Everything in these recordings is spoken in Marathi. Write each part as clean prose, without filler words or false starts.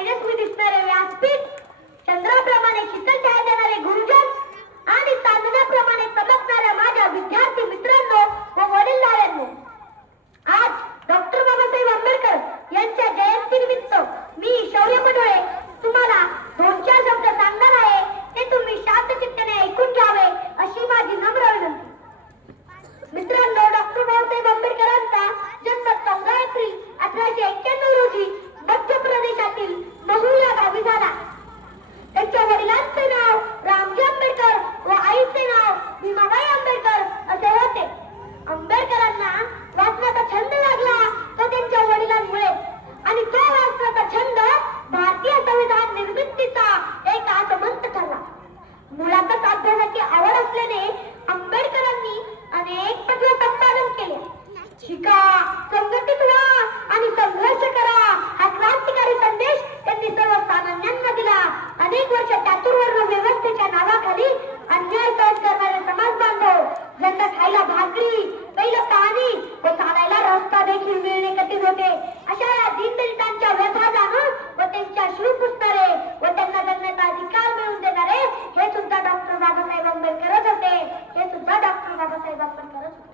तेजस्वी दिसणारे व्यासपीठ, चंद्राप्रमाणे शीतल छाया देणारे गुरुजन आणि चांदण्याप्रमाणे चमकणाऱ्या माझ्या विद्यार्थी मित्रांनो व वडीलधाऱ्यांनो, आज डॉक्टर बाबासाहेब आंबेडकर यांच्या जयंतीनिमित्त मी शौर्य पडोळे तुम्हाला दोन चार शब्द सांगणार आहे. ते तुम्ही शांत चित्ताने ऐकून घ्यावे अशी माझी नम्र विनंती. मित्रांनो, डॉक्टर बाबासाहेब आंबेडकरांचा जन्म 14 एप्रिल 1891 रोजी मध्य प्रदेशातील महू या गावी झाला. त्यांच्या वडिलांचे नाव रामजी आंबेडकर व आईचे नाव भीमाबाई आंबेडकर असे होते. आंबेडकरांना वाचनाचा छंद लागला तो त्यांच्या वडिलांमुळे, आणि तो वाचनाचा छंद भारतीय संविधान निर्मितीचा एक आसमंत ठरला. मुळातच अभ्यासाची आवड असल्याने आंबेडकरांनी अनेक पदव्या संपादन केल्या. शिका, संघटित व्हा आणि संघर्ष करा हा क्रांतिकारी संदेश त्यांनी सर्वसामान्यांना दिला. अनेक वर्ष चातुर्वर्ण व्यवस्थेच्या नावाखाली अन्याय सहन करणारे समाज बांधव, ज्यांना खायला भाकरी, प्यायला पाणी व चालायला रस्ता देखील मिळणे कठीण होते, अशा या दीनदलितांच्या व्यथा जाणून व त्यांच्या अश्रू पुसणारे व त्यांना जगण्याचा अधिकार मिळवून देणारे हे सुद्धा डॉक्टर बाबासाहेब आंबेडकरच होते. हे सुद्धा डॉक्टर बाबासाहेब आंबेडकरच होते.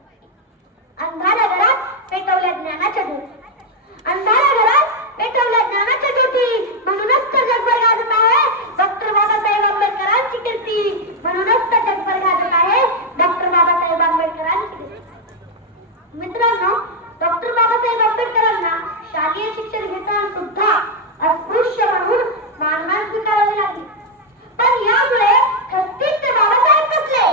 अंधाऱ्या घरात पेटवल्या ज्ञानाच्या ज्योती, अंधाऱ्या घरात पेटवल्या ज्ञानाच्या ज्योती, म्हणूनच तर जगभर गाजत आहे डॉक्टर बाबासाहेब आंबेडकरांची कीर्ती. म्हणूनच तर जगभर गाजत आहे डॉक्टर बाबासाहेब आंबेडकरांची कीर्ती. मित्रांनो, डॉक्टर बाबासाहेब आंबेडकरांना शालेय शिक्षण घेताना सुद्धा अस्पृश्य म्हणून मानहानी स्वीकारावी लागली. पण यामुळे खस्तीत ते बाबासाहेब कसले.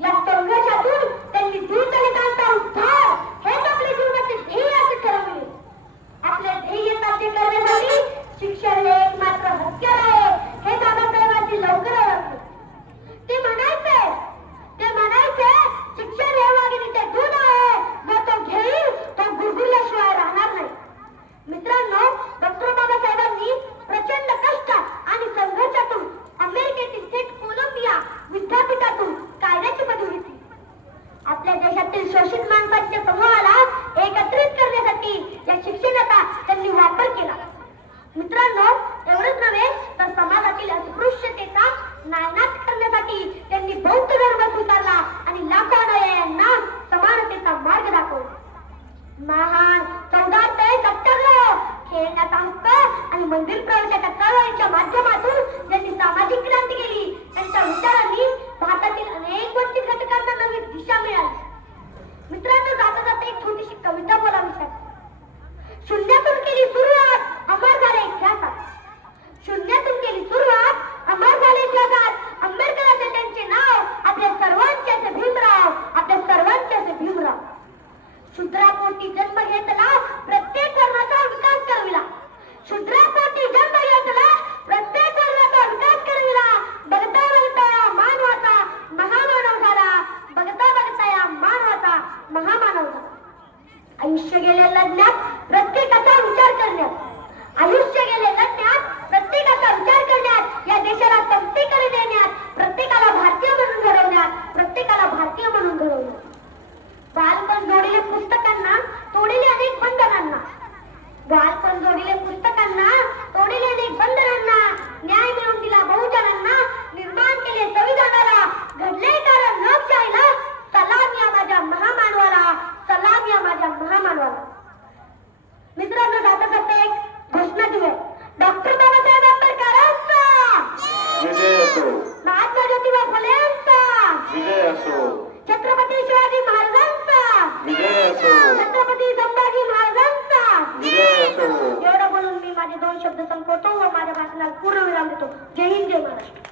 या संघर्षातून त्यांनी दीनदलितांचा उद्धार हेच आपल्या जीवनाचे ध्येय असे ठरवले. आपले ध्येय साध्य करण्यासाठी शिक्षण हे एकमात्र हत्यार आहे हे बाबासाहेबांनी लवकर ओळखले. ते म्हणायचे शिक्षण हे वाघिणीचे दूध आहे, व तो घेईल तो गुरगुरल्याशिवाय राहणार नाही. मित्रांनो, डॉक्टर बाबासाहेबांनी प्रचंड कष्ट आणि संघर्षातून अमेरिकेतील थेट कोलंबिया विद्यापीठातून कायद्याची पदवी घेतली. आपल्या देशातील शोषित माणसांच्या समूहाला एकत्रित करण्यासाठी या शिक्षणाचा त्यांनी वापर केला. मित्रांनो, एवढंच नव्हे तर समाजातील अस्पृश्यतेचा नायनाट करण्यासाठी त्यांनी बौद्ध धर्म स्वीकारला आणि लाखो अनुयायांना समानतेचा मार्ग दाखवला. महान 14 ते सत्याग्रह, खेळण्याचा हक्क आणि मंदिर प्रवेशाच्या चळवळीच्या माध्यमातून ज्यांनी सामाजिक क्रांती केली, त्यांच्या विचारांनी भारतातील अनेक वंचित घटकांना नवी दिशा मिळाली. मित्रांनो, जाता जाता एक छोटीशी कविता बोलावी वाटते. शून्यातून केली सुरुवात, अमर झाले इतिहासात. शून्यातून केली सुरुवात, अमर झाले इतिहासात. आंबेडकरांचे त्यांचे नाव, आपल्या सर्वांचे असे भीमराव, आपल्या सर्वांचे असे भीमराव. शूद्रापोटी जन्म घेतला, प्रत्येक वर्णाचा विकास करविला. शूद्रापोटी जन्म घेतला, प्रत्येक वर्णाचा विकास करविला. बघता बघता या मानवाचा महामानव झाला, बघता बघता या मानवाचा महामानव झाला. आयुष्य गेलेल्या ज्ञात प्रत्येकाचा विचार करण्यात, आयुष्य गेलेल्या ज्ञात प्रत्येकाचा विचार करण्यात, या देशाला समतेकडे देण्यात, प्रत्येकाला भारतीय म्हणून घडवण्यात, प्रत्येकाला भारतीय म्हणून घडवण्यात. बालपण जोडले पुस्तकांना, तोडले अनेक बंधनांना. बालपण जोडले पुस्तकांना, तोडले अनेक बंधनांना. न्याय मिळवून दिला बहुजनांना, निर्माण केले संविधानाला, घडले कारण लोकशाहीला. सलाम या माझ्या महामानवाला, सलाम या माझ्या महामानवाला. मित्रांनो, जाता जाता एक घोषणा देऊया. डॉक्टर बाबासाहेब आंबेडकरांचा विजय असो, महात्मा ज्योतिबा फुलेंचा विजय असो, छत्रपती शिवाजी महाराजांचा विजय असो, छत्रपती संभाजी महाराजांचा विजय असो. एवढं बोलून मी माझे 2 शब्द संपवतो व माझ्या भाषणाला पूर्ण विराम देतो. जय हिंद, जय महाराष्ट्र.